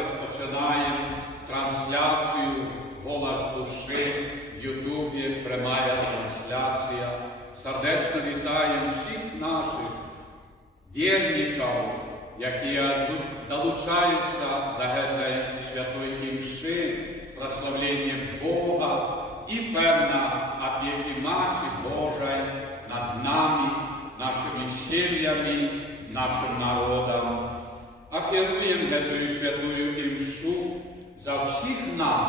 розпочинаємо трансляцію «Голос душі» в Ютубі, прямая трансляція. Сердечно вітаємо всіх наших вірників, які долучаються до цієї святої імши, прославлення Бога і певна опіки Матері Божої над нами, нашими сім'ями, нашим народом. Ахируємо цю святую імшу за всіх нас,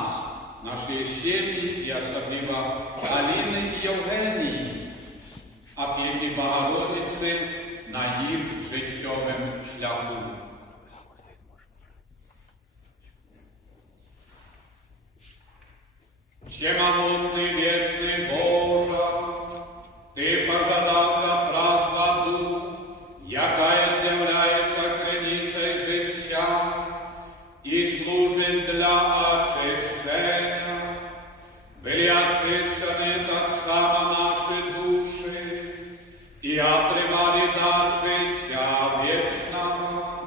наші сім'ї і особливо Аліни і Євгенії, опіки Богородиці на їх життєвому шляху. Всемогутный, вечный Боже, Ты пожадав до праз воду, якая з'являється криницею життя і служить для очищення. Были очищені так само наші душі і отримали дар життя вічного.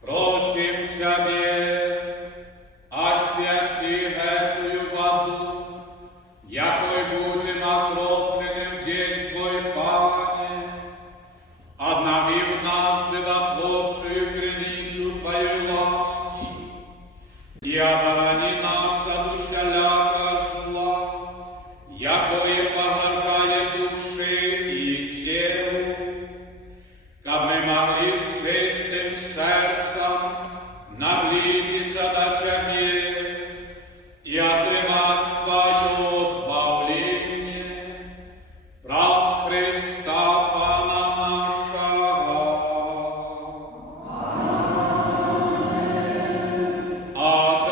Просим Тебе, освяти эту воду, якой будем окропленным день Твой, Пане, обнови в нас животворчую криницу Твоей ласки и оборони нас от усяляка зла, якое погрожает душе и телу, как мы могли с чистым сердцем наблизиться до Тебе и отримать Твое избавление, праз Христа Пана нашего. От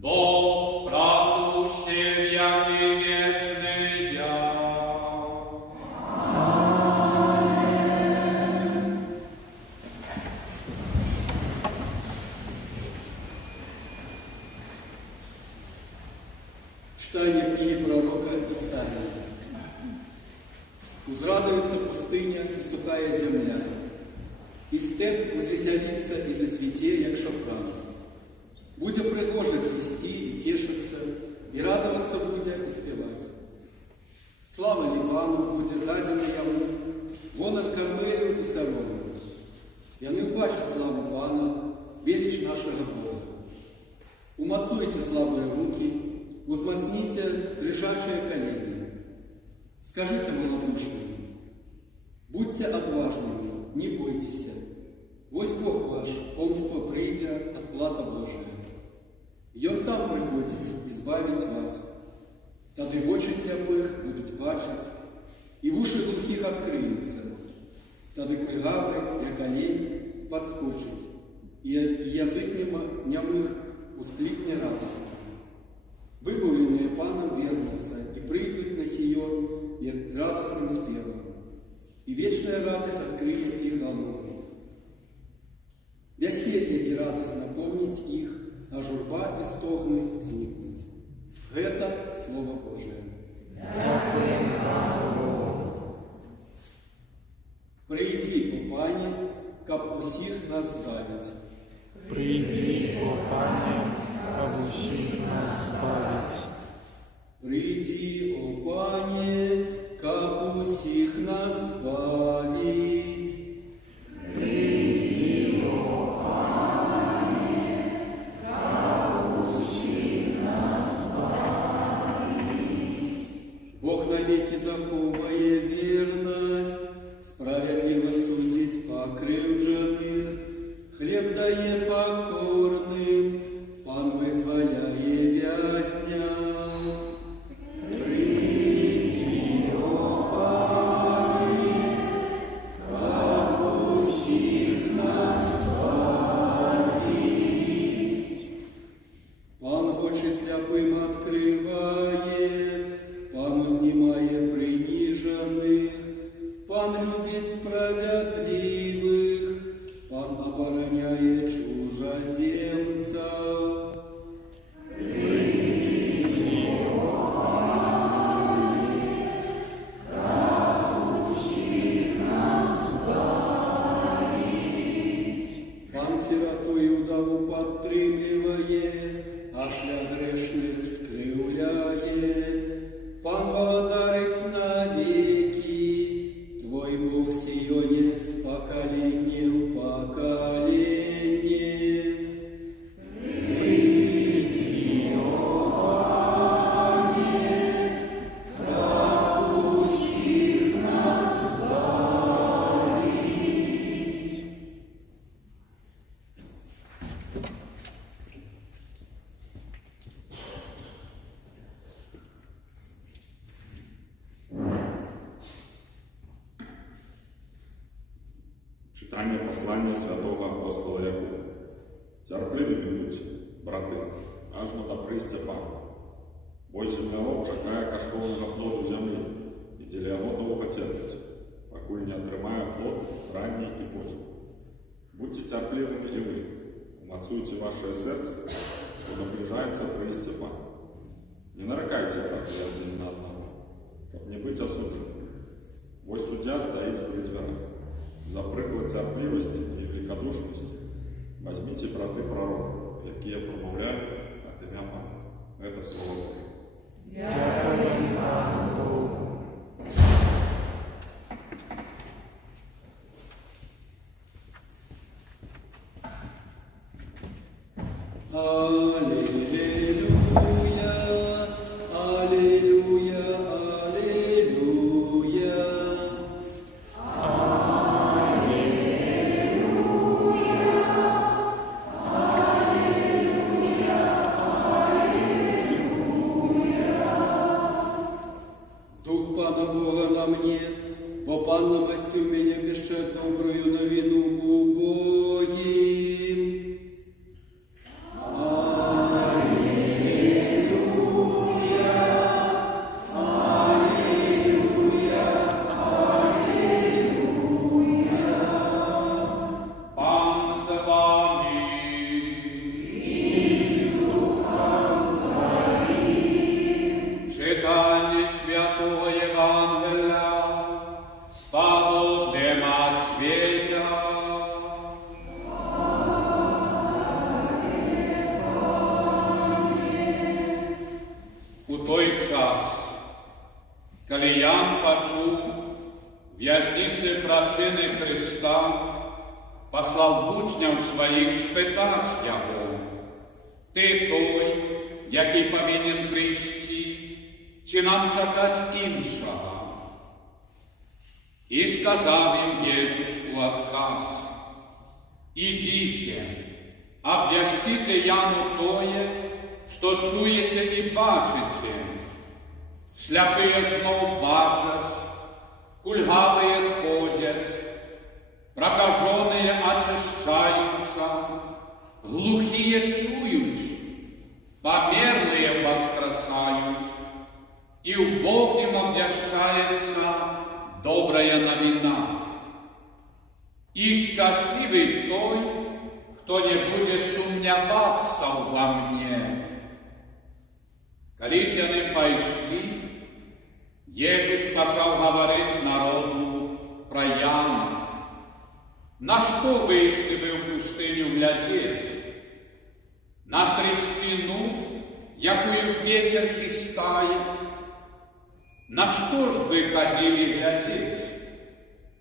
Бог просущий, який вечный я. Читание книги пророка Исаии. Узрадуется пустыня и сухая земля, и степ узеселится и зацвете, як шафран. Будя пригоже цвести и тешиться, и радоваться будя и спевать. Слава Либану буде дадена яму, гонор Кармелю и Сарону. Яны убачат славу Пана, велич нашего Бога. Умацуйте слабые руки, узмацните дрожащие колени. Скажите малодушным, будьте отважными, не бойтесь. Вось Бог ваш, помство придя, отплата Божия. И Он сам приходит избавить вас. Тады очи сляпых будут бачить, и в уши глухих открыются. Тады кульгавы, як олень, подскочить, и язык нямых ускликне радостно. Выбавленные Паном вернутся и придут на Сион с радостным спевом, и вечная радость открыет их головы. Веселье и радость наполнить их, а журба и стогны зникнуть. Это Слово Божие. Прийди, о Пане, каб усіх нас збавить. Прийди, о Пане, каб усіх нас збавить. Прийди, о Пане, каб усіх нас збавить. Прийди, о Пане, каб усіх нас збавить. Бог навеки заховає вірність, справедливо судить покривджених, хліб дає покорним, Пан визволяє в'язня. Прийди, о Пане, каб усіх нас збавить. Пан очі сляпим откриває, Пан узнімає принижених, Пан любить справедливих, Пан обороняє чужоземців. Прийди, о Пане, каб усіх нас збавить. Пан сироту і удаву підтримує, а шлях грешних скривляє. Пан володарець навеки, Твой Бог Сионе с поколения в поколение. Прийди, о Пане, каб усіх нас збавить. Читание послания святого апостола Якова. Терпливыми будьте, браты, аж до прийстя Пана. Бой землероб чекає коштовного плоду землі, і тіля його довго терпить, покуль не отримає плод ранній і поздній. Будьте терпливыми и вы, умацуйте ваше сердце, что наближается прийстя Пана. Не нарекайте, браты, один на одного, как не быть осужденным. Вось судья стоит при дверях. За приклад терпливости и великодушности возьмите, браты, пророков, какие промовляли от имя Пана. Это Слово Божие. Дякуємо Пану Богу. Аллилуйя, аллилуйя, аллилуйя. Аллилуйя, аллилуйя, в'язниці причини Христа, послав учням своїх спитати Його: «Ти той, який повинен прийти, чи нам чекати іншого?» І сказав їм Єсус у отказ: «Ідіть, обвящите Яну тое, що чуєте і бачите. Шляпые знов бачать, кульгавые ходят, прокаженные очищаются, глухие чуют, померлые воскресают, и убогим обвящается добрая новина. И счастливый той, кто не будет сумневаться во мне». Коли ж яны пайшли, Єсус почав говорити народу про Яну. «На що вийшли ви в пустиню глядеть? На трястину, якою ветер хистає? На що ж ви ходили глядеть?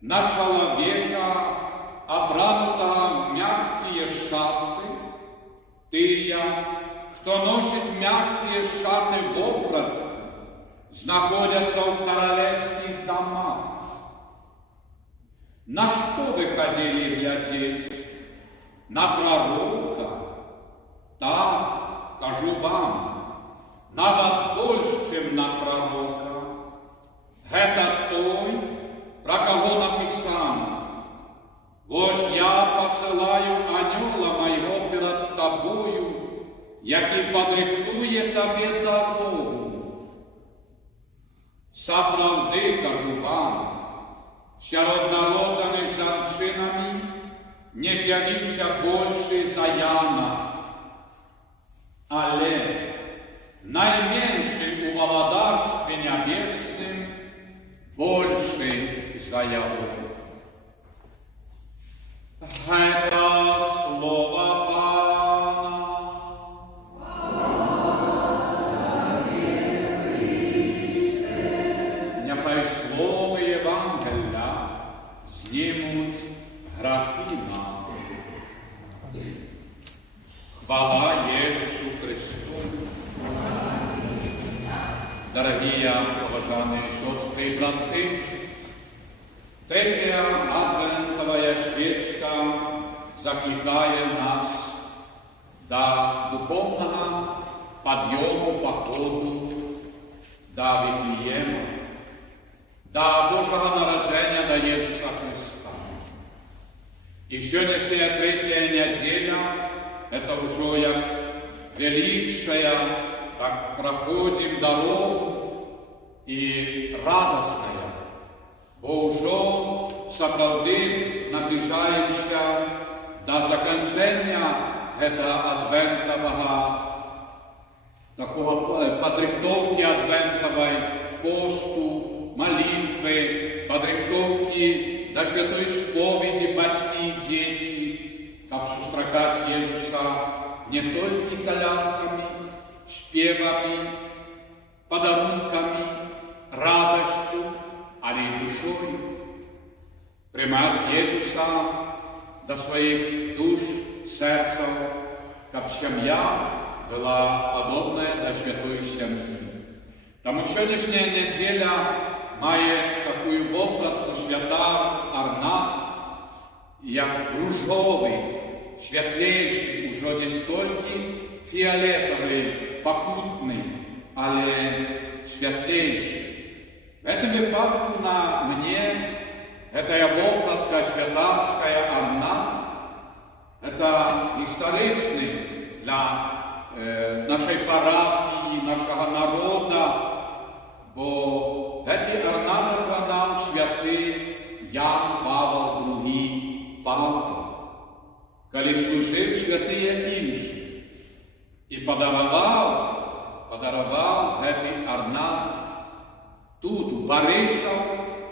На человека, обранутого в мягкие шаты? Тыя, хто носить мягкие шаты вопрот, знаходяться в королевских домах. На что вы ходили глядеть? На пророка? Так, кажу вам, нават больше, чем на пророка. Это той, про кого написано: «Ось я посылаю анёла моего перед тобою, який подрихтує тобі дорогу». Справді, кажу вам, серед народжених жінками не з'явився більший за Яна. Але найменший у володарстві небесним більший за його. Это слово Пана. Нехай слово Євангелія знімуть гріхи нам. Хвала Єсусу Христу. Дорогие, уважаемые сестры и браты, третья адвентовая свечка закликает нас до духовного подъема, походу, до Вифлеема, до Божьего народжения, до Иисуса Христа. И сегодняшняя третья неделя – это уже як великая, так проходим дорогу и радостная, бо уже справді наближаемся до закінчення этого адвентового, такого подрихтовки адвентовой, посту, молитвы, подрихтовки до святой споведи батьки и дети, как сустракать Иисуса не только колядками, śpiewami, подарунками, радостью, але й душою. Приймати Єсуса до своїх душ, серців, щоб сім'я була подобна до святої сім'ї. Тому сьогоднішня неділя має таку обкладку свята орнат, як ружовий, світлейший, уже не стільки фіолетовий, покутний, але світлейший. В этом випадку на мне эта обкладка святарская орнат, это историчный для нашей парафии, нашего народа, бо эти орнати продав святий Ян Павел II, папа, коли служив святые інші. І подарував этой орнат тут, у Борисов,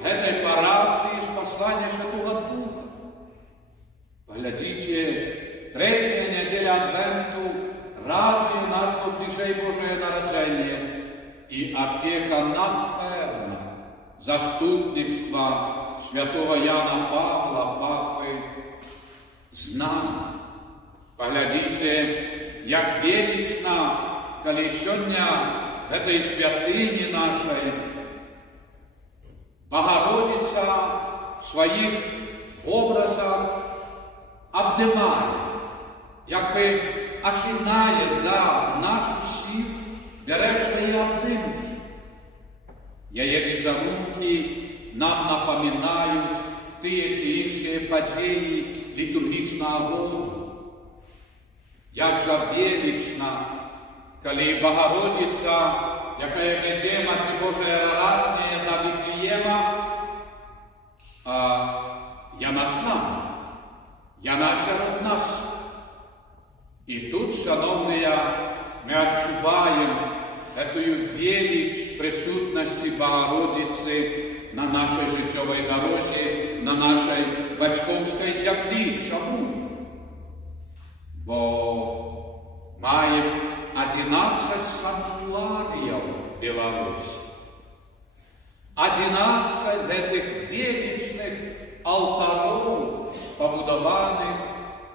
этой парафии з послання Святого Духа. Поглядите, третья неделя Адвенту радує нас до ближей Божие народження і опека напевна, заступництва святого Яна Павла, папы, з нами. Паглядзіце, як велічна, калі сёння гэтай святыні нашай Богородица в сваіх вобразах абдымае, як бы ахінае нас усіх, бярэ свае абдымкі. Яе візерункі нам напамінаюць тыя ці іншыя падзеі літургічнага году. Як жа велічна, калі Богородица, якая вядзе Маці Божая рарадная да Віфлеема, а яна з нами, яна сярод нас. І тут, шановныя, мы адчуваем этую велич присутнасці Богородицы на нашай жыццёвай дарозе, на нашай бацькоўскай зямлі. Чаму? Бо маем 11 санктуарыяў Беларусі. 11 гэтых велічных алтароў, пабудаваных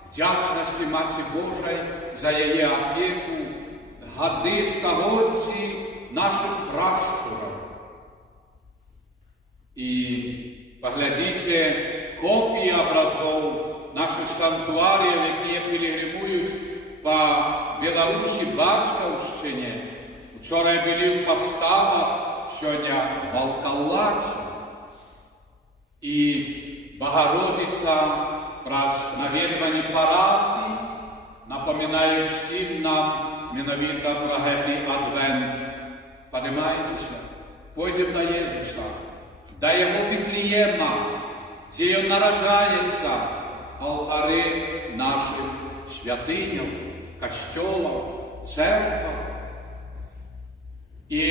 вдзячнасці Маці Божай за яе апеку гады, стагоддзі нашых прашчураў. І паглядзіце копіі абразоў нашых санктуарыяў, якія пілігрымуюць па Беларусі, бацькаўшчыне. Учора былі ў паставах, сёння в Алкалаце. І Богородица праз наведванні парафій напамінае всім нам менавіта пра гэты адвент. Падымайцеся, пойдзем да Езуса, да яго Віфлеема, дзе ён нараджаецца, алтары нашых святыняў, касцёлаў, церкваў. І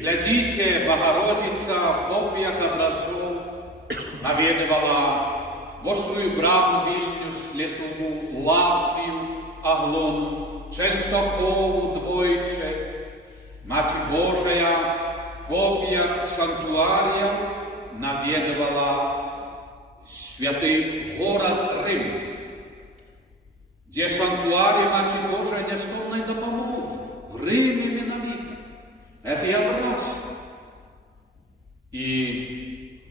глядзіце, Богородица в копіях абразоў наведвала Вострую браму Вільнюс, Литву, Латвію, Аглону, Ченстохову двойче. Маці Божая в копіях санктуаріяў наведвала святы горад Рим, дзе санктуарій Маці Божай нясконнай дапамогі, в Рыме менавіта. Это і абраз. І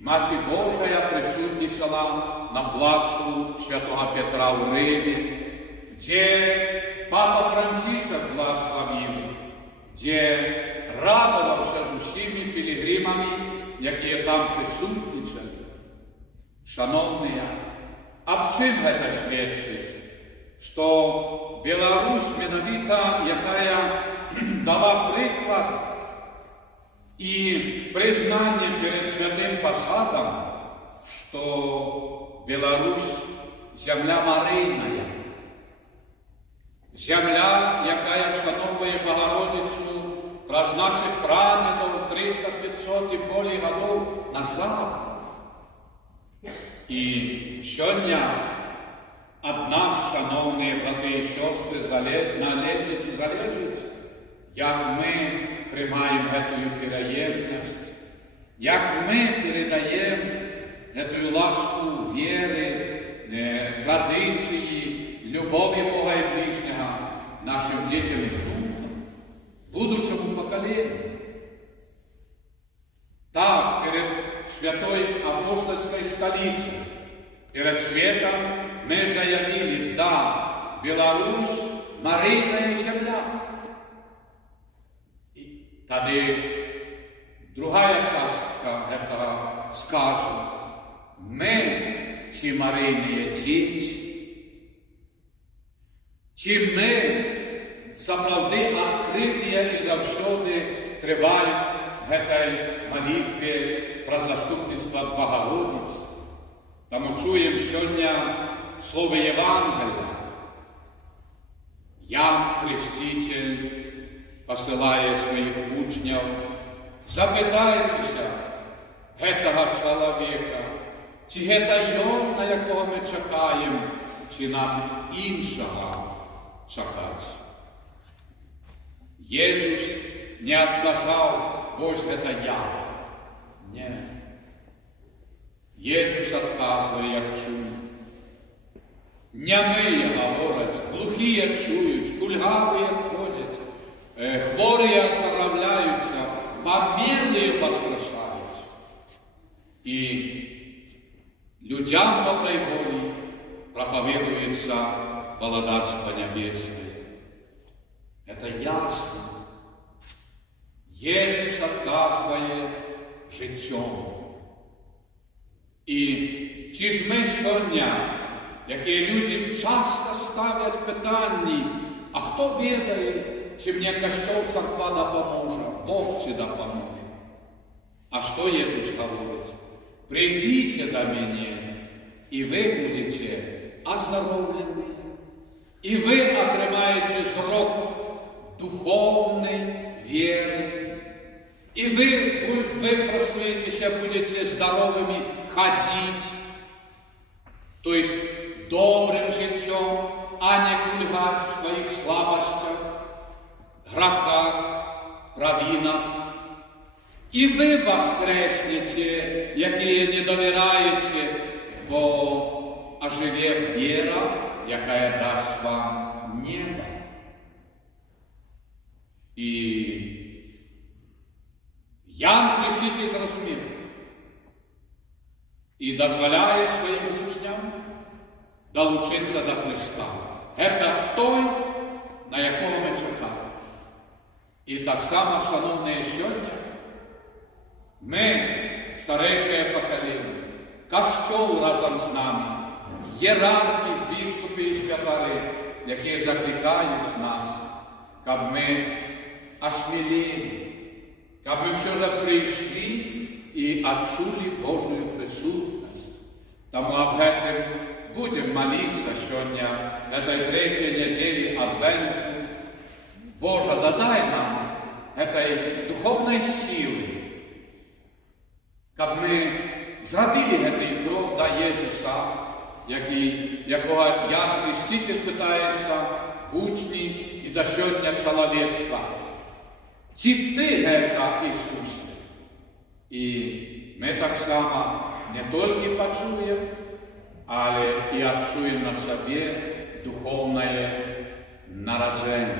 Маці Божая присутнічала на плацу Святого Петра ў Рыме, дзе папа Францішак благословіў, дзе радаваўся з усімі пілігрымамі, якія там присутнічалі. Шановныя, аб чым гэта сведчыць? Што Беларусь менавіта, якая дала прыклад і прызнанне перед святым пасадам, што Беларусь зямля марыйная, зямля, якая вшановуе Богородицу праз нашых прадзедаў 300-500 і болей гадоў назад. І сёння ад нас, шановныя браты і сёстры, належыць і залежыць, як мы прымаем гэтую пераемнасць, як мы перадаем гэтую ласку веры, традыцыі, любові Бога і ближняга нашим дзецям і внукам, будучаму пакаленню. Так, перед святой апостольской столицей, перед светом мы заявили: да, Беларусь – марыйная земля. И тады другая частка этого сказу: мы, ці марыйныя дзеці, ці мы сапраўды адкрытыя і заўсёды трываем гэтай молитве про заступніцтва ад Богородицы. Таму чуем сёння слово Евангелия. Ян Хреститель посылае сваіх вучняў: запытайцеся гэтага чалавека, ці гэта ён, на якога мы чакаем, ці нам іншага чакаць. Езус не адказаў: вось гэта я. Не. Єсус отказує, як чує. Нямиє говорять, глухі чують, кульгаві ходять, хворі оздоровляються, померлі воскрешають. І людям доброй воли проповедуется Володарство Небесное. Это ясно. Иисус отказывает життям. І чи ж ми щодня, які люди часто ставлять питання, а хто ведає, чи мені Костел, церква допоможе, Бог чи допоможе? А що Ісус говорить? Придите до меня, и вы будете оздоровлены, и вы отримаете срок духовной веры, и вы проснетесь, будете здоровыми ходить, то есть добрым життем, а не кульгать в своих слабостях, грехах, провинах. И вы воскреснете, якие не доверяете, бо оживе вера, якая даст вам небо. И Ян Хреститель зрозумів и дозволяє своим учням долучиться до Христа. Это той, на якого ми чекаємо. І так само, шановні, сьогодні, ми, старейшее покоління, Костел разом з нами, ієрархи, біскупи і святари, які закликають нас, щоб ми осмілели, щоб ми все же прийшли і відчули Божую присутність. Тому об этом будем молиться сегодня, в этой третьей неделе Адвенту. Боже, дадай нам этой духовной силы, щоб ми зробили цей крок до Ісуса, якого Ян Хреститель питається в учні і до сьогодні чоловічства. Чи ти це, Ісусе? І ми так само не тільки почуємо, але і відчуємо на собі духовне народження,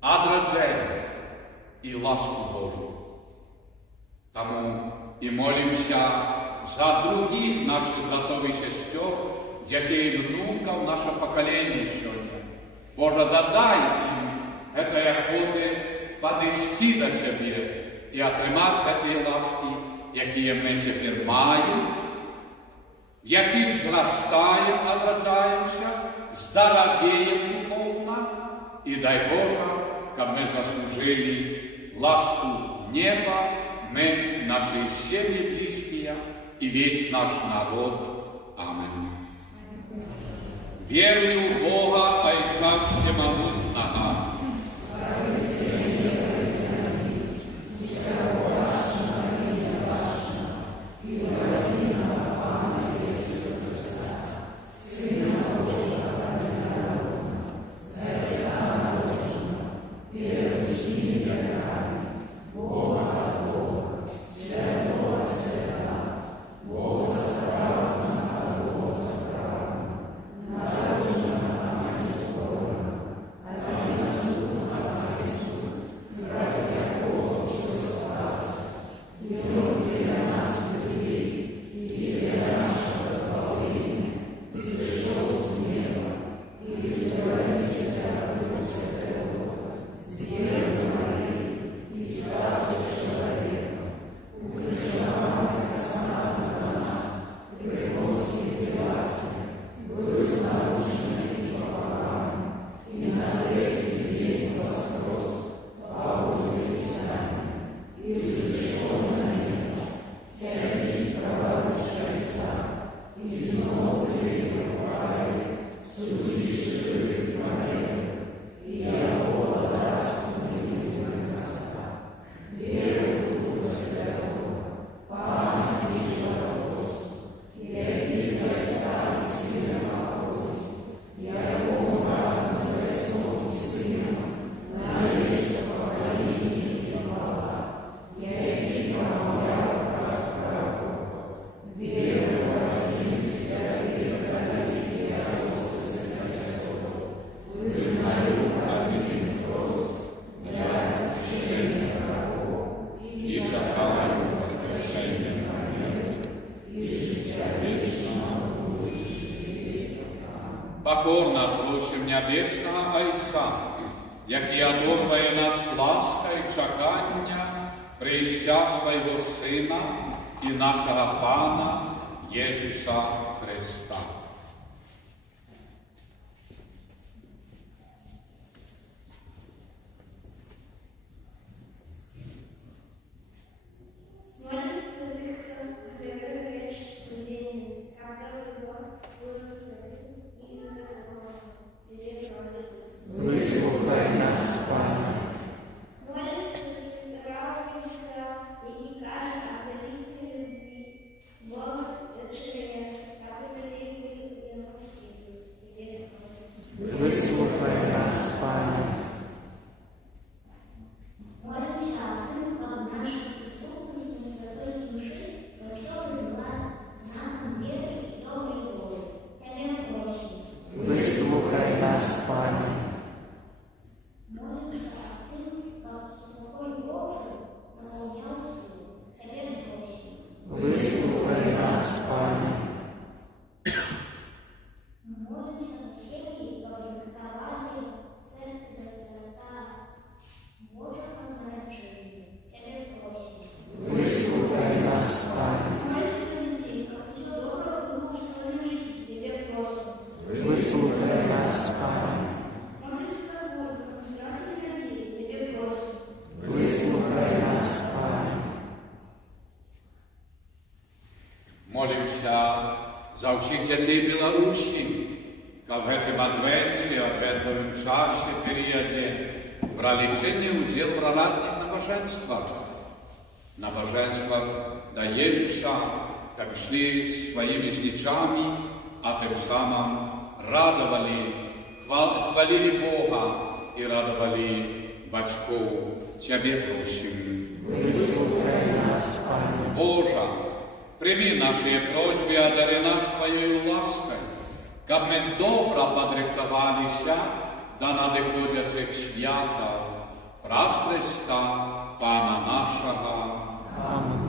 одродження і ласку Божу. Тому и молимся за других наших братов и сестер, детей и внуков, наше поколение сегодня. Боже, дадай им этой охоты подойти до Тебе и отримать этой ласки, які ми тепер маємо, в яких зростаємо, одроджаємося, здоровеем духовно, и дай Боже, щоб ми заслужили ласку неба, мы, наши семьи близкие и весь наш народ. Аминь. Верую в Бога, Отца Всемогутного, Небесного Отця, який одорває нас ласка і чекання прийняття свого Сина і нашого Пана Єсуса Христа. Вислухай нас, Пане. Вислухай нас, Пане. Вислухай нас, Пане. Вислухай нас, Пане. Вислухай нас, Пане. Вислухай нас, Пане. Вислухай нас, Пане. Молимся за всіх дітей Білорусі, каб в гэтым адвенце, в гэтым часе, періоді брали чинний уділ в радних набоженствах до Єсуса, как шли своими жничами, а тем самым радовали, хвалили Бога и радовали батьков. Тебе просим. Вислухай нас, Пане. Боже, прими наши просьбы, одари нас Твоєю ласкою, как мы добро подрихтовалися до надходячих святов, праз Христа, Пана нашого. Амінь.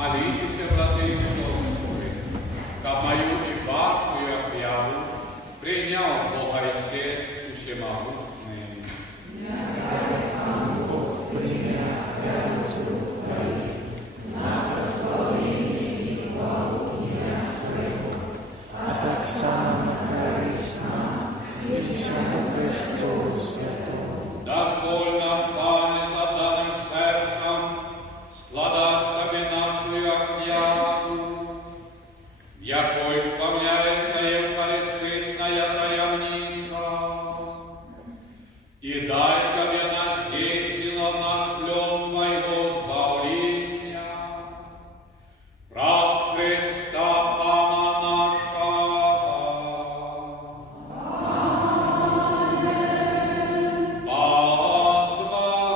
Молитесь, браты и сестры, как мою и вашу объяву принял Бог Отец Всемогутный. А так само на користь нам і всьому Христу Святому. Дозволь нам, Пане, за данным сердцем складать Тебе нашу объяву, в якой сповняется Евхаристичная таямница, и дай Тебе нас здесь в нас плен Твоего избавления, праз Христа Пана нашего. Пала с вами.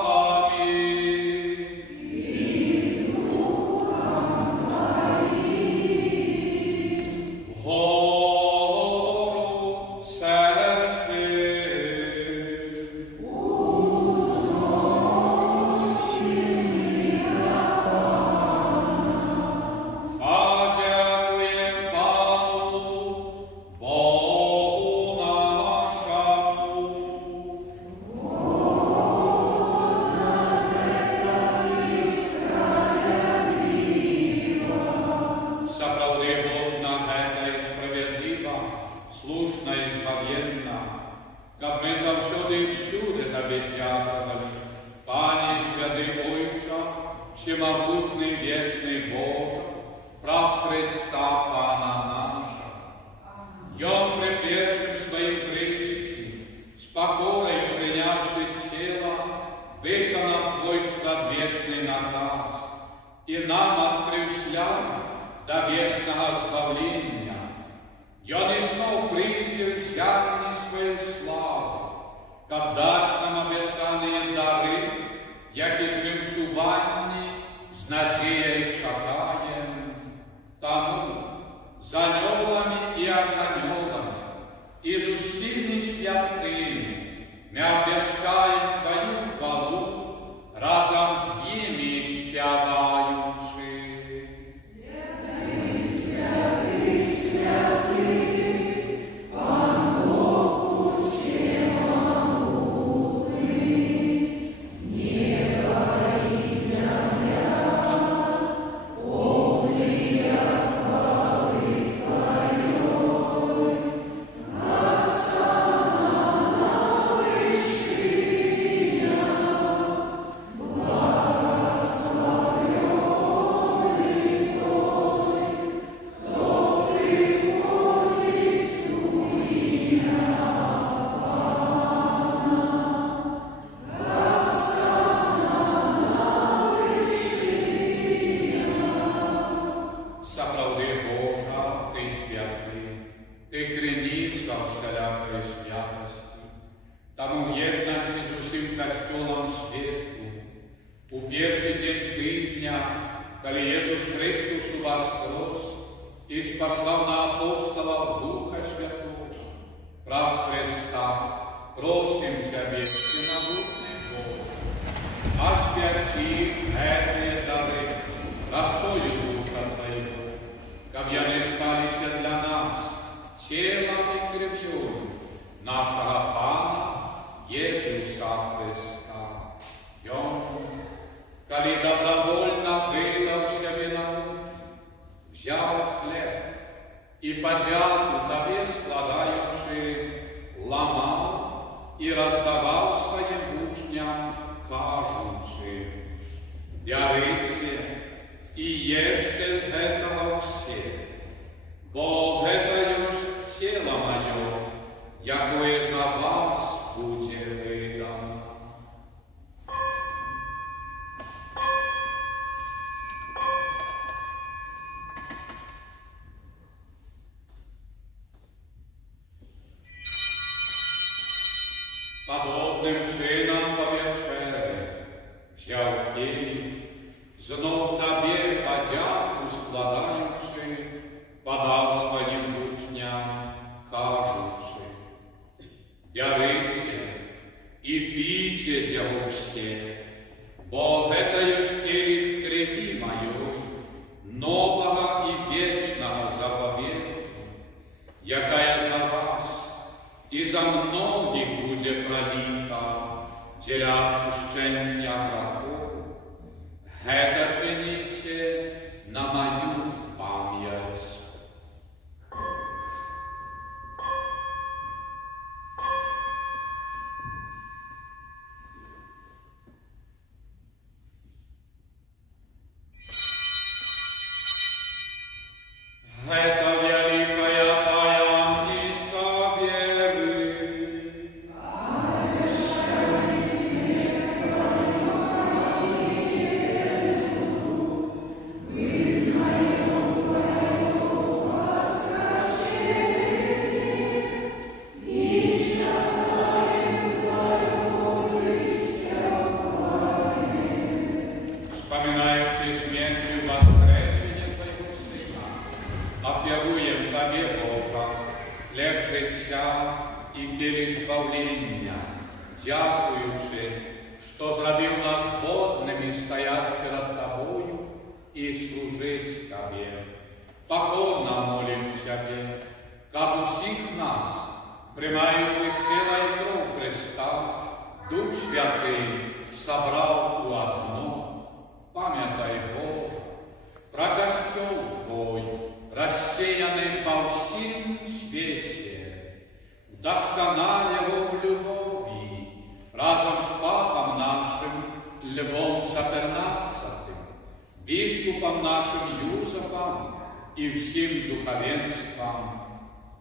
Ти криниця всілякої святості, тому в єдності з усім Костюлом світу, у перший день тижня, коли Єсус Христос воскрес і спаслав на апостолов Духа Святого, праз Христа, просим Тебе, всемогутний Бог, освяти эти дары росою Духа Твоего, как они сталися для нас телом и кровью нашего Пана Иисуса Христа. И Он, коли добровольно выдал себе на руку, взял хлеб и подяку Тебе складаючи, ломал и раздавал своим учням, кажучи: «Берите и ешьте с этого все, бо это есть тело мое, якое за вас будет выдано». Подобним чином по вечері взяв келих, знов Тебе подяку складаючи, подав своїм учням, кажучи: «Берите и пейте его все, бо это есть келих крови моей, нового и вечного заповедта, якая за вас и за многих будет пролита для отпущения грехов. Это чините на мою память». Это великая таямница веры. Вспоминаючи смерть и воскресение Твоего Сына, апеллуем Тебе, Бога, хлеб життя і келих збавлення, дякуючи, що зробив нас годними стоять перед Тобою і служить Тебе. Покорно молим Тебе, как усіх нас, приймаючих тіло і кров Христа, Дух Святий собрав у одно. Пам'ятай, Боже, про костел Твой, рассеянный по всем свете, досконал его в любови, разом с папом нашим Львом XIV, бискупом нашим Юзефом и всем духовенством.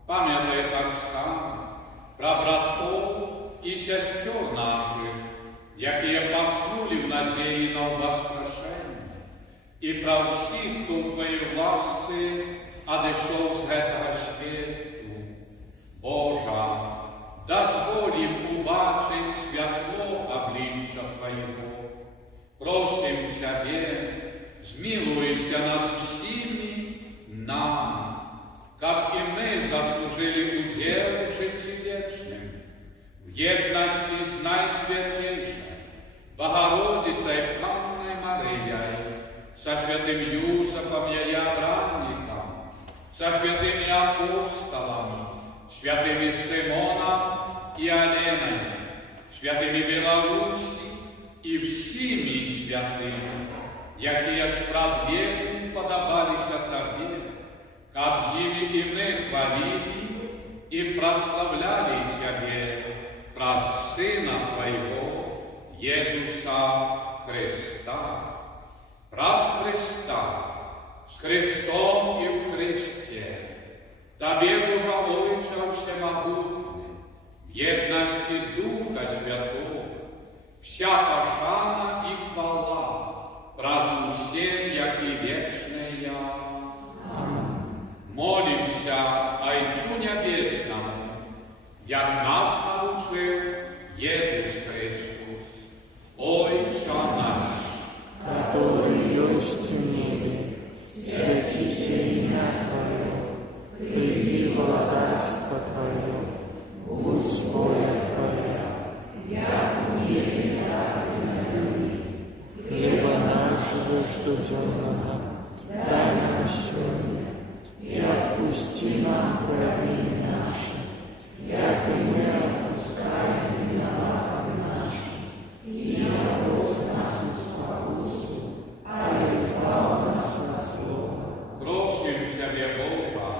Памятай так само про братов и сестер наших, якие поснули в надії на воскрешення, і про всіх, хто в Твоїй власті одійшов з этого світу. Боже, дозволь їм убачить світло обличчя Твоєго. Просим Тебе, змилуйся над усіми нами, как и мы заслужили удел в житті вечним, в єдності з Найсвятейшей Богородицей Панной Марией, со святым Юзефом и Авраамиком, со святыми апостолами, святыми Симоном и Оленой, святыми Белоруссией и всеми святыми, якие справедливо подобалися Тебе, как жили и мы хвалили и прославляли Тебе, про Сына Твоего, Иисуса Христа. Раз Христа, с Христом и в Христе, Тебе, Боже Отче всемогутный, в едности Духа Святого, вся пошана и хвала, праздну всем, як и вечная. Молимся, Отцу Небесному, як нас научив Єсус Христос. Отче наш, который есть в небе, святися имя Твое, приди владарство Твое, будь воля Твоя, як в небе, так и на земле. Хлеба нашего ежедневного дай нам сегодня, и отпусти нам провины наши, як и мы отпускаем виноватым нашим, и не вводь нас в искушение, а избавь нас от злого. просим Тебе, Бога,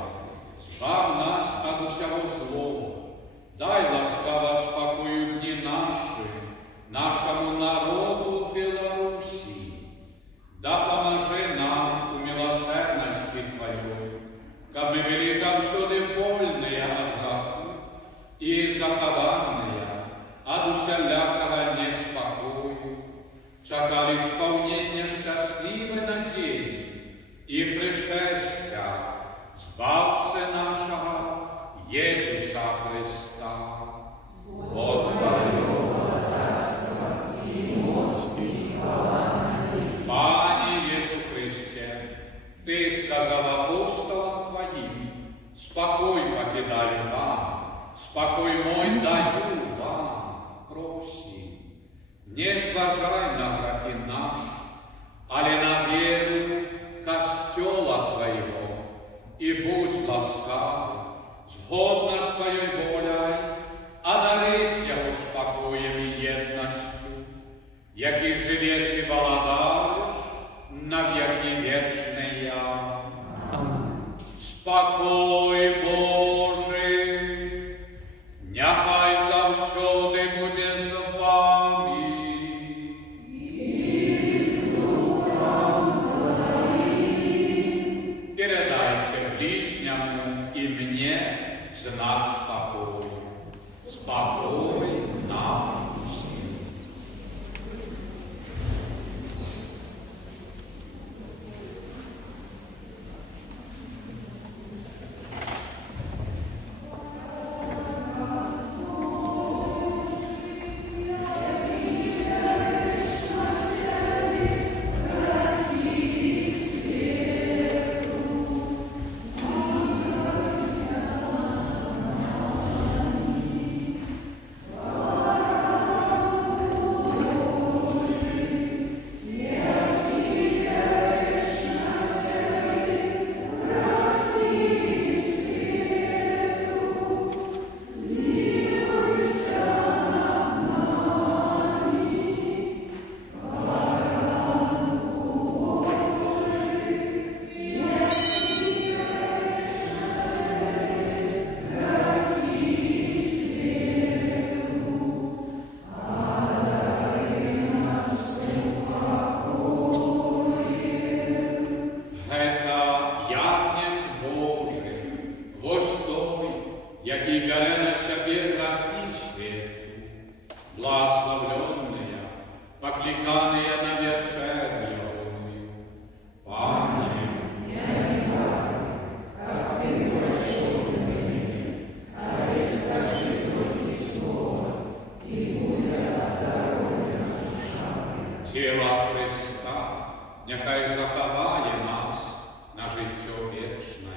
збав нас от усього злого, дай ласкаво спокою дни наши, нашему народу Беларуси, да поможи нам у милосердности Твоей, как мы были завсюди вольные от греху и захованные от усялякого неспокою, чекали исполнения счастливой надеи и пришествия Збавцы нашего Иисуса Христа. Вот Твое богатство и мощь и хвала навеки. Пане Иису Христе, Ты сказал апостолам Твоим: спокой покидаю вам, спокой мой даю вам, просим. Не зважай на грехи наши, але на веру костела Твоего, и будь ласкав, згодно с Твоей волей, одарить Его спокоем и едностью, який живешь и володаришь на веки вечные. Спокой Божий, нехай завсюди буде з вами. Передайте ближнему и мне знак спокоя. Спокой нам всем. Тіла Христа нехай заховає нас на життя вічне.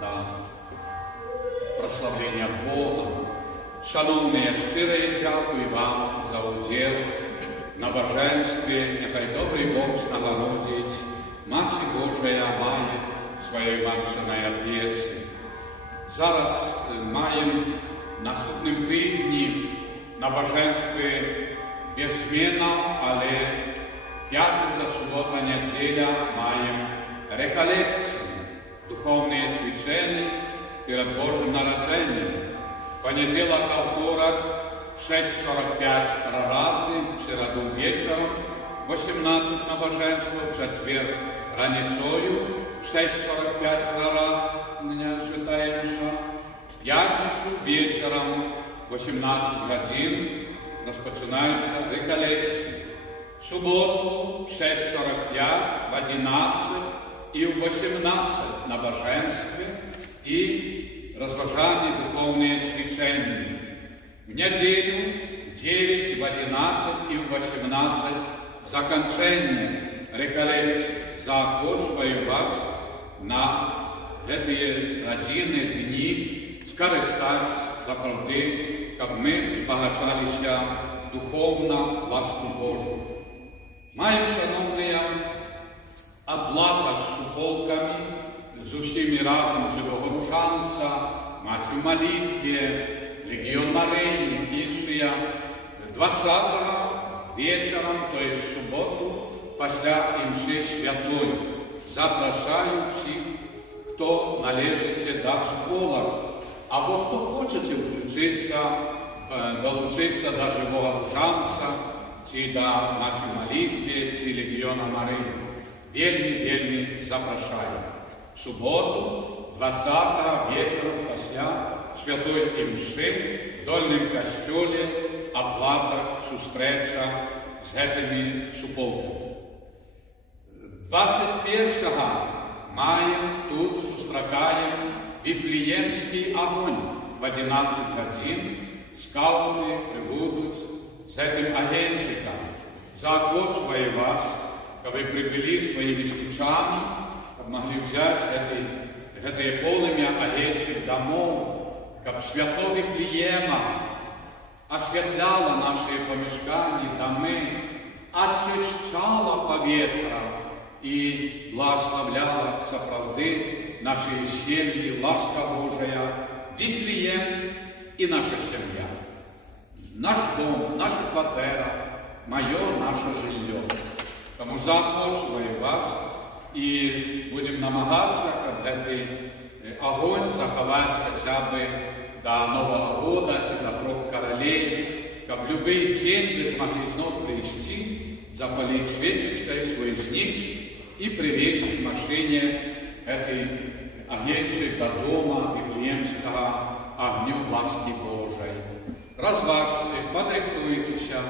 до прославлення Бога. Шановні, я щиро дякую вам за уділ на набоженстві. Нехай добрий Бог знагородить Маті Божия має своєї ванчаної об'єці. Зараз маємо наступним тижні на набоженстві без зміна, але п'ятниця, субота, неділя маємо реколекції, духовні цвічення перед Божим народженням. Понеділок, второк, 6:45 прорати, в середу вечором, 18 набоженств, в четвер раніцою, 6:45 прорат, у мене святая мша, в п'ятницю вечором, 18 годин, розпочинаються реколекції. В суботу, 6:45, в 11 і в 18 набоженстві і розважання духовні цвічення. В неділю, в 9, в 11 і в 18 закінчення реколекцій. Заохочую вас на ці години, дні скористатися заправди, щоб ми збагачалися духовно ласку Божу. Маємо, шановні, оплаток з суполками, з усіми разом живого ружанця, Маті в молитві, Легіон Марії, інші. 20-го вечором, то есть в суботу, після імши святої. Запрошую всіх, хто належить до школи, або хто хоче долучитися до живого ружанця, чи до Маті в молитві, чи Легіона Марії. Вельми запрошую. В суботу, 20-го вечором після святої імши в Дольному костюлі оплата, зустріча з цими суполками. 21-го маємо тут зустрічаємо Вифлеємський огонь. В 11 годин скаути прибудуть з цим агенчиком. Заохочую вас, щоб ви прибули своїми штучами, щоб могли взяти це полум'я агенчик домов, щоб свято Вифлеєма освітляло наші помешкання, доми, очищало повітря і благословляла заправди наші сім'ї, ласка Божия, Вифлеєм і наша сім'я. Наш дом, наша квартира, наше жилье. Тому заохочую вас і будемо намагатися, щоб цей огонь заховати хоча б до Нового года, чи до 3 королей, щоб любий день ви змогли знов прийти, запалити свічечкою свій знич і привезти в машині цей агенчик до дома Вифлеємського огню ласки Божої. Розважте, подрихтуйтеся,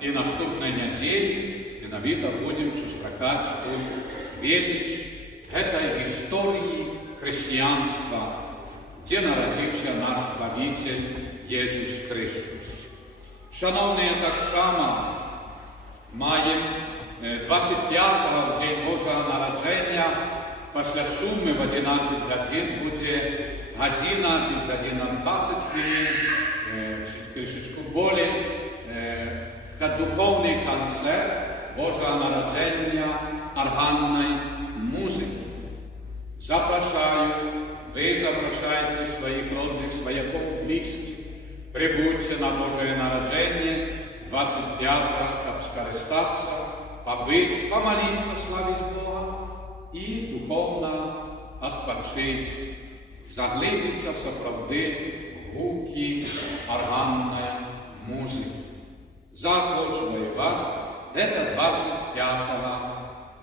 і наступної неділі ненавіто будемо зустрічати тут велич этой історії християнства, де народився наш Спаситель Ісус Христос. Шановні, так само маємо 25-го, в День Божого народження, після суми в 11 годин буде година, десь година 20 хвилин, трішечку більше, духовний концерт Божого народження органної музики. Запрошую, ви запрошаєте своїх родних, свояків, близьких, прибудьте на Божє народження 25-го, щоб скористатися, побити, помолитися, славити Бога і духовно відпочити, заглибитися справді в гуки органної музики. Заохочую вас, це 25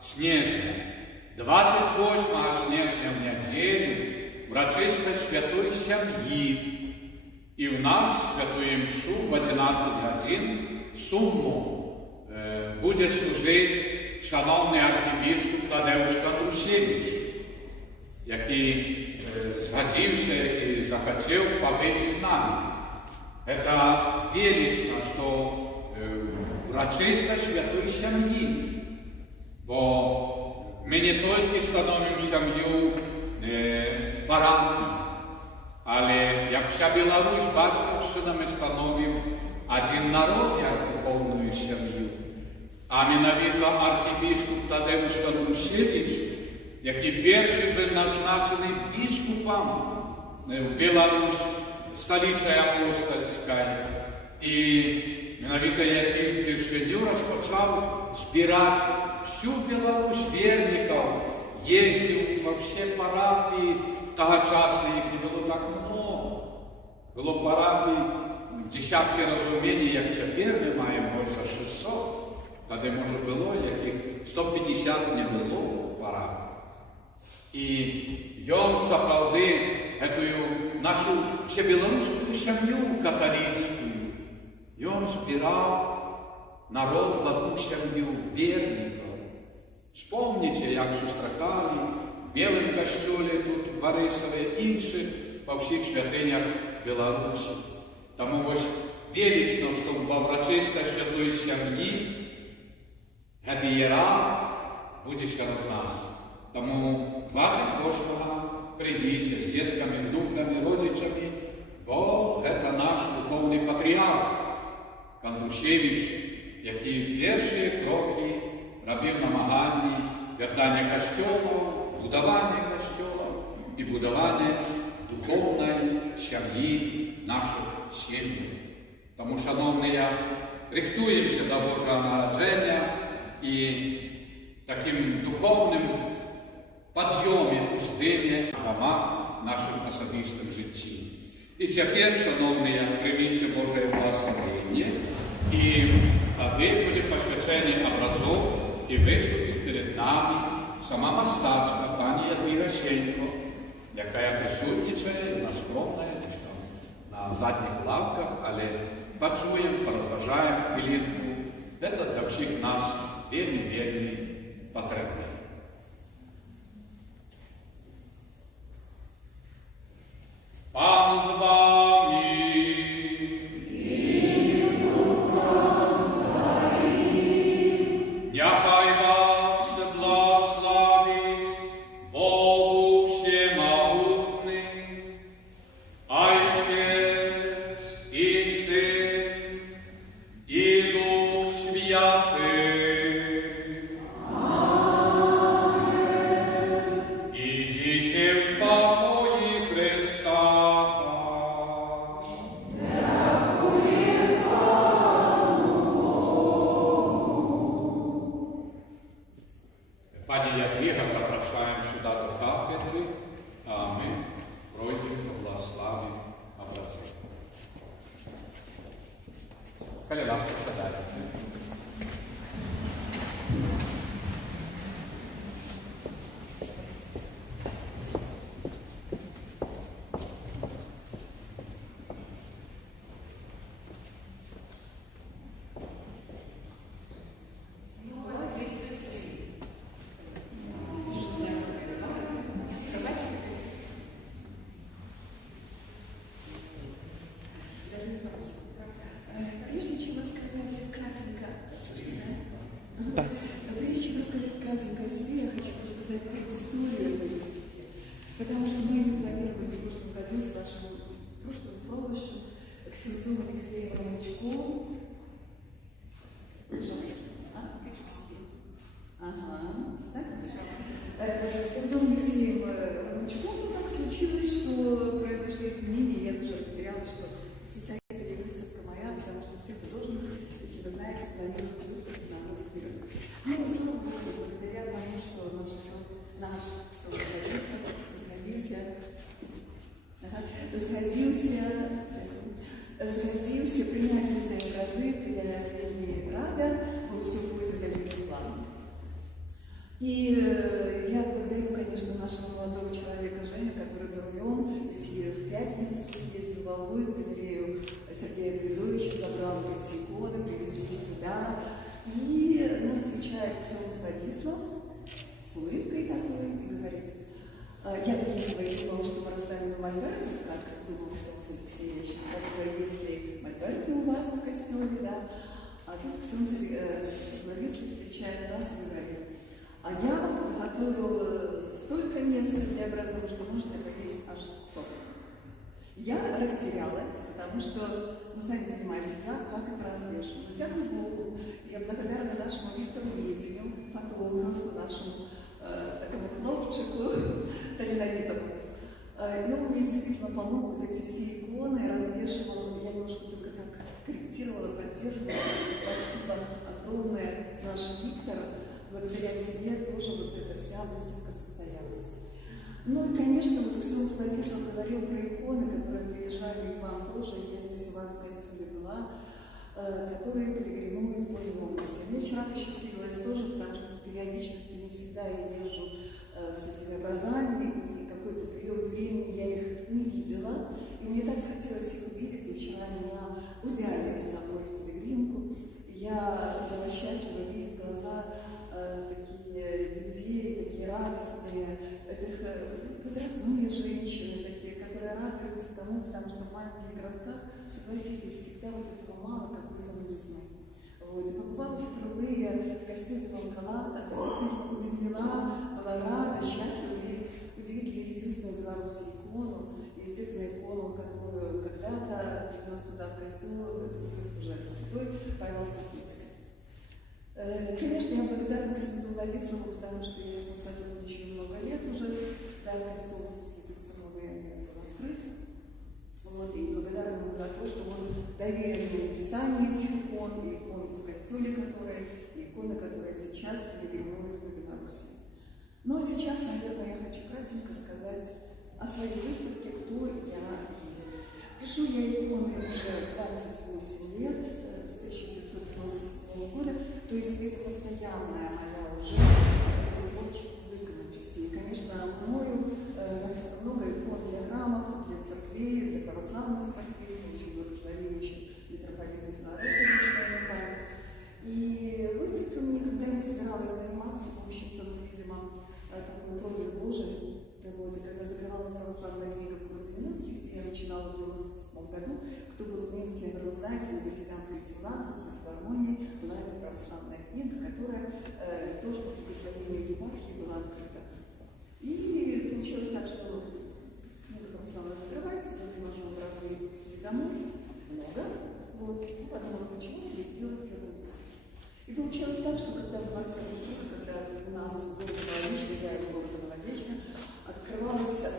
снежня. 28 снежня в неділю врочистость святої сім'ї. І в нас святую мшу в 11 годин суму буде служити шановний архібіскуп Тадеуш Катрусевич, який згодився і захотів побути з нами. Это велично, що урочистость святої сім'ї, бо ми не тільки становимо сім'ю в парафії, як вся Білорусь бачила, що ми становимо один народ, як духовну сім'ю. А менавіто архібіскуп Тадеуш Кондрушевич, який перший був назначений біскупом в Білорусь, столиця апостольська, і менавіто який вперше розпочав збирати всю Білорусь вірників, їздив во всі парафії, тогочасно їх не було так много. Було парафій в десятки розумінь, як тепер ми маємо більше 600, тоді, може, було, яких 150 не було парафій. І він, справді, нашу всебілоруську сім'ю католицьку, він збирав народ в одну сім'ю вірників. Вспомните, як зустрічали в Білому костюлі, тут в Борисові, інших по всіх святинях Білорусі. Тому ось велично, що во врачистой святої сім'ї цей ієрарх буде серед нас. Тому 28-го прийдіть з дітками, внуками, родичами, бо це наш духовний патріарх Кондрушевич, який перші кроки робив намагання вертання костюлів, будування костюлів і будування духовної сім'ї наших сім'їв. Тому, шановні, рихтуємося до Божого народження і таким духовним підйомі устиння в домах нашим особистим житті. І тепер, шановні, прийміть Боже благословення, і тоді буде посвячення образов і виступить перед нами сама мастачка, пані Ядвіга Щенко, яка присутнічає на скромної, на задніх лавках, але почуємо, порозважаємо хвилинку. Це для всіх нас вельми потрібно. Пан з вами. Нехай вас благословить Богу всемогутний, Отець і Син, і Дух Святий. Ідіть в спокої Христа. Пані Ядвіга, запрошуємо сюди до кафедри, а ми пройдемо по благослові образів. Коли ласка, сідайте. Прежде чем рассказать кратенько, прежде чем рассказать кратенько о себе, я хочу рассказать предысторию этой выставки. Потому что мы планировали в прошлом году с вашим прошлым ксензом Алексеем Ромачковым. С ксензом Алексеем Ромачковым так случилось, что произошли изменения, я тоже растерялась, что состоится ли выставка моя, потому что все художники, если вы знаете, планируют выставки на год вперед. Ну, слава Богу, благодаря тому, что наш солнцеполист згодився прийняти ці образи для вельми рада, бо все будет за добрым планом. И я благодарю, конечно, нашего молодого человека Женю, который за рулем в пятницу съездил в Аллу, с галерею Сергея Давидовича, забрал в эти годы, привезли сюда. И нас встречает Ксенз Борислав с улыбкой такой и говорит: я такие говорю, потому что мы расставим мольберты, как думал Ксенз Алексеевич, есть ли мольберты у вас в костеле, да? А тут Ксенз Борислав встречает нас и говорит: а я вам подготовил столько мест для образов, что можете повесить аж 100. Я я растерялась, потому что, ну, сами понимаете, как это развешиваю. Дякую Богу, я благодарна нашему Виктору Ледину, фотографу, нашему такому хлопчику талановитому. И он мне действительно помог вот эти все иконы, развешивал, я немножко только так корректировала, поддерживала. Спасибо огромное, наш Виктор. Благодаря тебе тоже вот эта вся выставка состоялась. Ну и, конечно, вот Устин Владислав говорил про иконы, которые приезжали к вам тоже, я здесь у вас в Костюле была, которые пилигримуют по Беларуси. Мне вчера посчастливилось тоже, потому что с периодичностью не всегда я езжу с этими образами, и какой-то период времени я их не видела, и мне так хотелось их увидеть, и вчера меня взяли с собой в пилигримку. Я была счастлива видеть глаза такие людей, такие радостные, возрастные женщины, такие, которые радуются тому, потому что в маленьких городках, согласитесь, всегда вот этого мало, как будто новизны. Вот. И побывала впервые в костюме Панкалата, действительно удивлена, была рада, счастлива видеть удивительную единственную в Беларуси икону, естественно, икону, которую когда-то принес туда в костюм уже святой Павел Софийский. Конечно, я благодарна кстати Владиславу, потому что я с ним сотрудничаю много лет уже, когда костюм Святой Самовы был открыт. Вот, и благодарна ему за то, что он доверил мне написание этих икон, и икон в костюле, иконы, которые сейчас пилигримуют по Беларуси. Но сейчас, наверное, я хочу кратенько сказать о своей выставке «Кто я есть». Пишу я иконы уже 28 лет, с 1997 года, то есть это постоянная моя уже творчество в иконописи. И, конечно, мною написано много икон для храмов, для церквей, для православных церквей, очень благословеннейшим митрополита Филарета, вечная память. И выставкой мне никогда не собиралась заниматься, в общем-то, ну, видимо, такой волей Божией. Вот, и когда закрывалась православная книга в городе Минске, где я начинала в 1997 году, кто был в Минске, наверное, знаете, на Христианской 17, в филармонии была эта православная книга, которая тоже по благословению епархии была открыта. И получилось так, что книга православная закрывается, я привожу образы себе домой, много, вот, и подумала, почему не сделать первую выставку. И получилось так, что когда в 20 веке, когда у нас в городе Молодечно, я из города Молодечно, открывался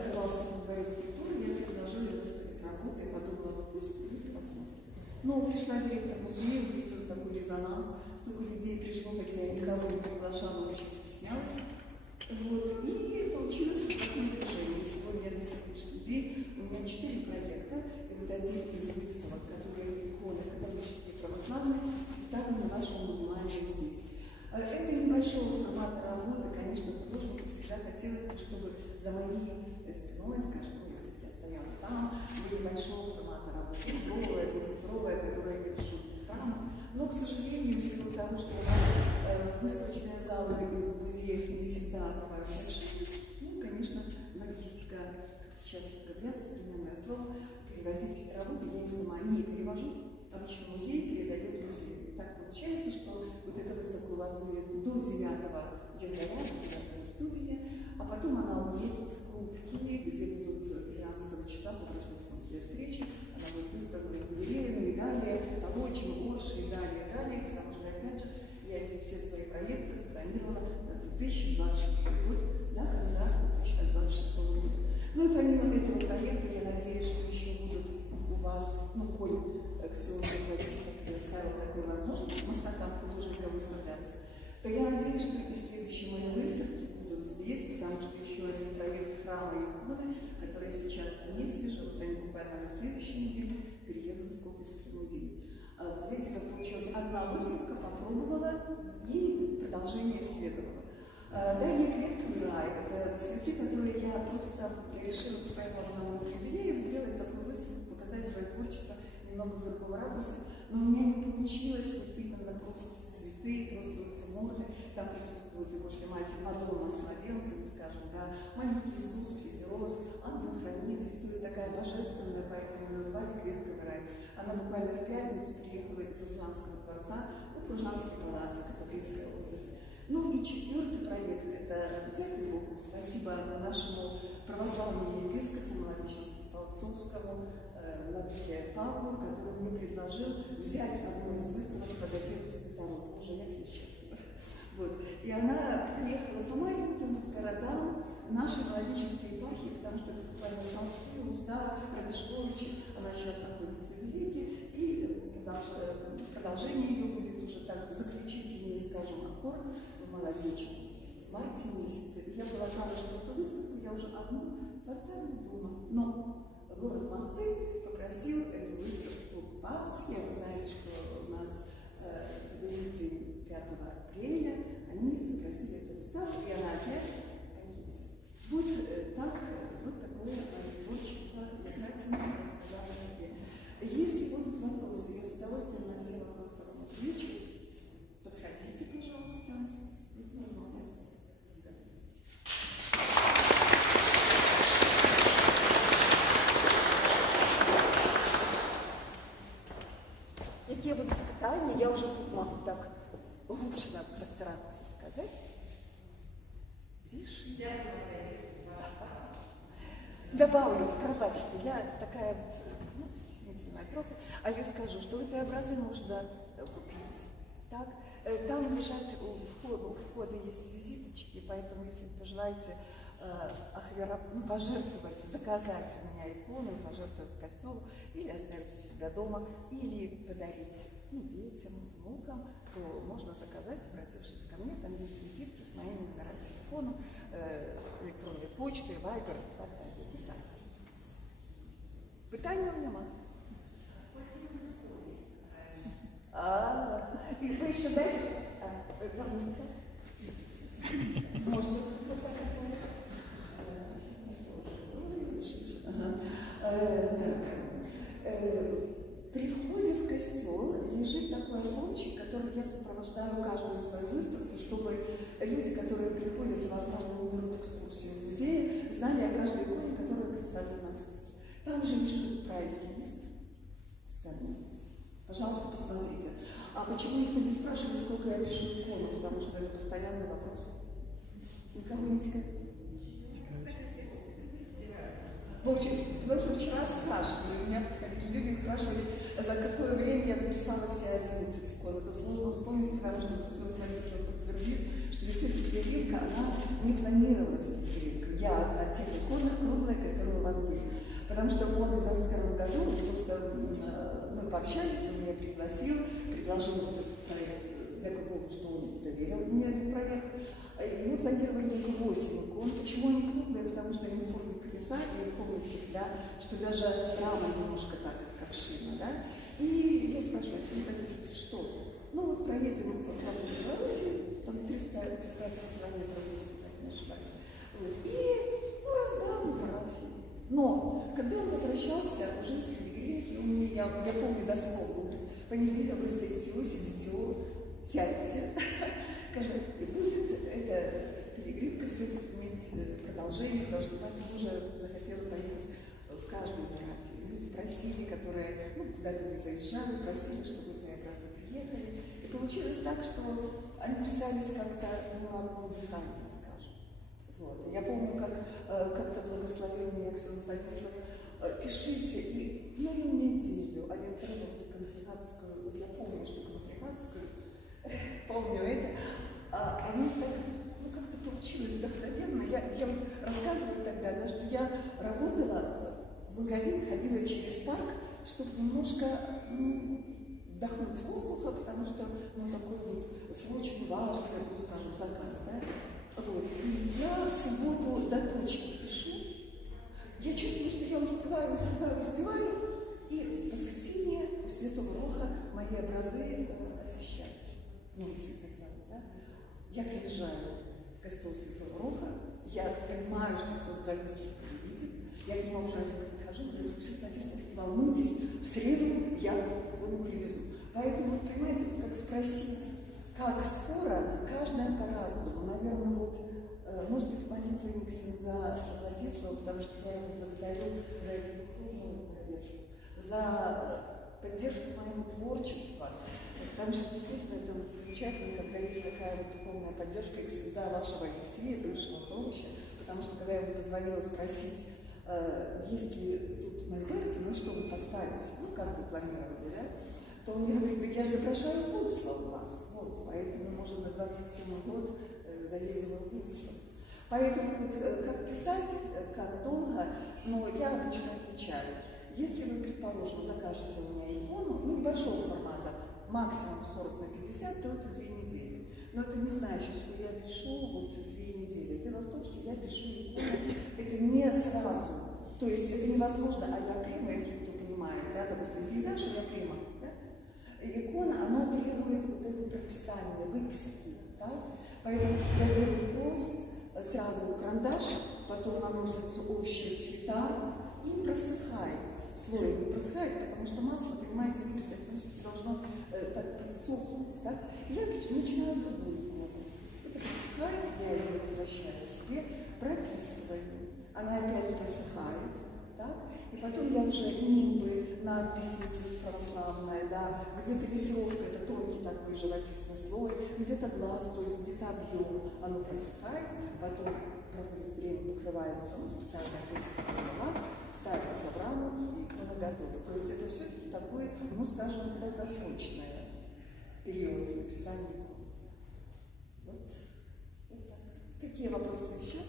дворец культуры, я предложила выставить работу и подумала, пусть люди посмотрят. Но пришла директор музея, увидела такой резонанс, столько людей пришло, хотя я никого не приглашала, очень стеснялась. Вот. И получилось такое движение. Сегодня на сегодняшний день у меня 4 проекта, и вот один из выставок, которые иконы католические православные, представлены нашему вниманию здесь. Это небольшого формата работы, конечно, художнику всегда хотелось бы, чтобы за моей спиной, скажем, ну, если бы я стояла там, были большого формата работы, двухметровая, которая я пишу для храма. Но, к сожалению, в силу того, что у нас выставочные залы в музеях не всегда открывают большие, ну, конечно, логистика, как сейчас говорят, современное слово, перевозить эти работы я их сама не перевожу. Обычно музей передает музею. Так получается, что вот эта выставка у вас будет до 9 января, в 9 студии, а потом она уедет в Крупки, где будут 13 числа по рождественской встречи, она будет выставлена в галерее, ну и далее, Толочин, Орши и далее, потому что, опять же, я эти все свои проекты запланировала на 2026 год, до конца 2026 года. Ну и помимо этого проекта, я надеюсь, что еще будут у вас, ну, коль Ксюша Владислав предоставил такую возможность мастакам художника выставляться, то я надеюсь, что и следующие мои выставки будут здесь, потому что еще один проект храма и иконы, который сейчас не свежи, вот они буквально на следующей неделе переедут в Кобельский музей. Вот видите, как получилось, одна выставка попробовала и продолжение следовало. Далее клетковый рай, это цветы, которые я просто решила к своему одному юбилею сделать такую выставку, показать свое творчество немного в другом ракурсе, но у меня не получилось вот именно просто цветы, просто натюрморты. Там присутствует и Божья Матерь, Мадонна с младенцами, скажем, да, маленький Иисус, Физироз, ангел-хранитель, то есть такая божественная, поэтому ее назвали клетковый рай. Она буквально в пятницу приехала из Ужанского дворца, Ужанский палац, Католическая область. Ну и 4-й проект, это, дякую Богу, спасибо нашему православному епископу Молодеченскому Столбцовскому, Латвии Павлу, который мне предложил взять одну из выставок под опеку святого, уже я честно. Вот. И она приехала по маленьким городам нашей мелодической епархии, потому что это буквально Славцы, Узда, Радышковичи, она сейчас находится в Велике, и продолжение ее будет уже так заключительный, скажем, аккорд в молодечном, в марте месяце. И я была рада, что эту выставку я уже одну поставлю дома. Но город Мосты попросил эту выставку к Пасхе. Вы знаете, что у нас день 5 апреля они запросили эту выставку, и она опять поедет. Вот такое творчество Катина рассказала о себе. Если будут вопросы, я с удовольствием на все вопросы вам отвечу. Подходите, пожалуйста, будем разговаривать. Какие будут испытания, я уже тут могу так лучше постараться сказать. Тише. Добавлю, пробачьте, я такая вот, стеснительная трохи, а я скажу, что эти образы можно купить. Так? Там лежать у входа есть визиточки, поэтому если пожелаете пожертвовать, заказать у меня икону, пожертвовать костелу, или оставить у себя дома, или подарить детям, внукам, то можно заказать, обратившись ко мне. Там есть визитки с моими номерами телефона, электронной почты, вайбер и так далее. Писать. Питання нема. И вы еще дальше? Помните? Можно при входе в костел лежит такой альбомчик, который я сопровождаю каждую свою выставку, чтобы люди, которые приходят и, возможно, берут экскурсию в музее, знали о каждой иконе, которая представлена на выставке. Там же лежит прайс-лист сцены. Пожалуйста, посмотрите. А почему никто не спрашивает, сколько я пишу икону? Потому что это постоянный вопрос. Никого не тяготит. Потому что вчера спрашивали, у меня подходили люди и спрашивали, за какое время я написала все 11 икон. Это сложно вспомнить, потому что Тусов Владислав подтвердит, что ведь эта петлеринка, она не планировалась петлеринкой. Я на тех иконах круглая, которые у вас были. Потому что в 2021 году мы пообщались, он меня предложил вот этот проект. Дякую Богу, что он доверил мне этот проект. И мы планировали только 8 икон. Почему они круглые? Потому что они в форме колеса, и помните, да, что даже рама немножко так, как шина, да? И я спрашиваю, Владислав, что? Ну вот проедем по Беларуси, там 315 километров, если так не ошибаюсь. Вот. И раздам парафию. Но когда он возвращался уже из пилигримки, я помню дословно, по неделе вы стоите, сядете. Скажем, и будет эта пилигримка все-таки иметь продолжение, потому что мать уже захотела поехать в каждую парафию. Люди просили, которые куда-то не заезжали, просили, чтобы эти образы приехали. И получилось так, что они писались как-то на одном дыхании, скажем. Вот. Я помню, как-то благословил меня Ксен Владислав, пишите, и неделю ориентировку конгрегатскую, вот я помню, что конгрегатскую, помню это, оно так, как-то получилось вдохновенно. Я рассказывала тогда, да, что я работала в магазин, ходила через парк, чтобы немножко вдохнуть воздуха, потому что такой вот срочный, важный, скажем, заказ, да. Вот. И я в субботу до точки пишу, я чувствую, что я успеваю, и в воскресенье у Святого Роха мои образы освещают. Да? Я приезжаю в костел Святого Роха, я понимаю, что Ксен Владислав видит, я к нему уже подхожу, говорю, Ксен Владислав, не волнуйтесь, в среду я его не привезу. Поэтому, понимаете, как спросить, как скоро, каждая по-разному. Наверное, вот, может быть, молитвенник за Владислава, потому что я его благодарю за эту духовную поддержку, за поддержку моего творчества. Потому что действительно это вот замечательно, когда есть такая вот духовная поддержка за вашего Алексея, бывшего Хромыча, потому что когда я ему позвонила спросить, есть ли тут мольберты, ну, чтобы поставить, ну, как вы планировали, да, то он мне говорит, так я же запрашаю Буцлав вас, вот, поэтому, может, на 27-й год заедем в Буцлав. Поэтому, как писать, как долго, но я обычно отвечаю. Если вы, предположим, закажете у меня икону, ну, небольшого формата, максимум 40 на 50, то это 2 недели. Но это не значит, что я пишу вот 2 недели. Дело в том, что я пишу икону, это не сразу. То есть это невозможно, а я прямо, если кто понимает, да, допустим, пейзаж, а я прямо, да? Икона, она требует вот это прописания, выписки, да? Поэтому я беру холст, сразу карандаш, потом наносятся общие цвета и просыхает. Слой не просыхает, потому что масло, понимаете, выписать должно так подсохнуть, да? И я начинаю другую икону. Это подсыхает, я ее возвращаю себе, прописываю. Она опять просыхает, так? И потом я уже нимбы, надпись, если православная, да, где-то лессировка, это тонкий такой живописный слой, где-то глаз, то есть где-то объем, оно просыхает, потом проходит время, покрывается, ну, специально лак, ставится в раму и икона готова. То есть это все-таки такой, ну, скажем, долгосрочный период написания икон. Вот так. Какие вопросы еще?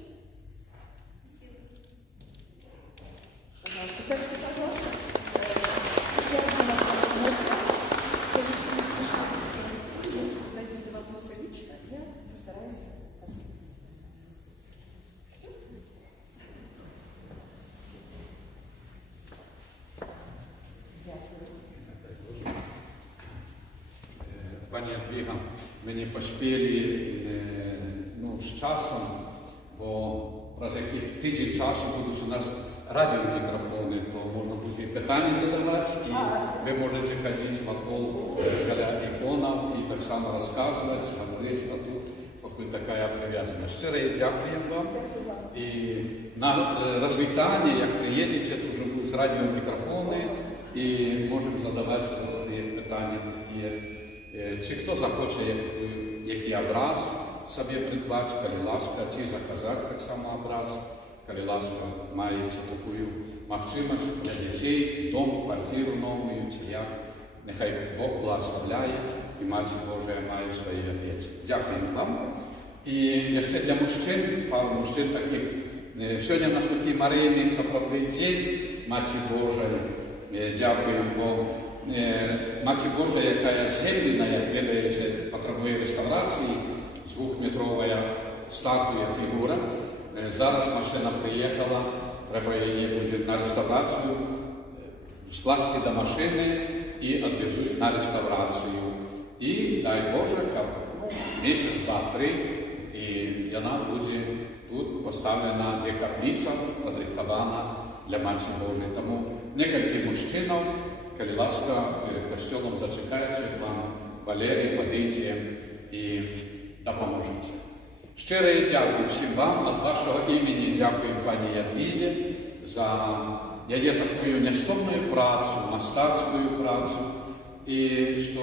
Пожалуйста. Так что, пожалуйста, я на вас смотрю, не стесняйтесь. Если зададите вопросы лично, я постараюсь ответить. Все? Дякую. Пані Ядвіга, ми не поспіли з часом, бо раз яких тиждень часу будуть у нас радіомікрофони, то можна буде питання задавати, і ви можете ходити вокруг іконів і так само розказувати, говорити, а тут поки така прив'язаність. Щиро дякуємо вам. І на розвітання, як приїдете, то вже будуть радіомікрофони, і можемо задавати різні питання. Чи хто захоче який образ собі придбати, коли ласка, чи заказати так само образ, коли ласка мається таку можливість для дітей, дом, квартиру нову, чи як. Нехай Бог благословляє і Матір Божа має свої опеці. Дякуємо вам. І ще для мужчин, пару мужчин таких. Сьогодні у нас такий Марійний сопровідний день Матері Божої. Дякуємо Богу. Матір Божа, яка є земляна, як видається, потребує реставрації, 2-метрова статуя, фігура. Зараз машина приїхала, треба її буде на реставрацію, скласти до машини і відвезуть на реставрацію. І, дай Боже, місяць, 2-3, і вона буде тут поставлена, де каплиця подрихтована для Матері Божої. Тому декілька мужчин, коли ласка, перед костюлом зачекається, вам Валерій подійде і допоможете. Щиро дякую всім вам, від вашого імені дякую пані Ядвізі за її таку нестомну працю, мистецьку працю, і що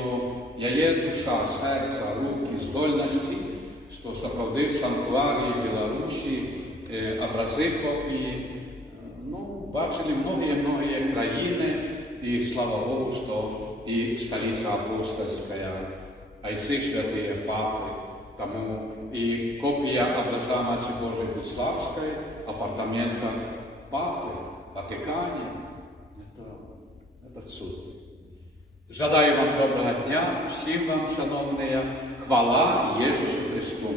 її душа, серце, руки, здольності, що справді в санктуарії Білорусі образи копії, бачили многие країни, и слава Богу, что и столица апостольская, отцы святые папы, тому и копия образа Матери Божией Буцлавской, апартаментов папы, в Ватикане. Это суд. Жадаю вам доброго дня, всім вам, шановні, хвала Єсусу Христу.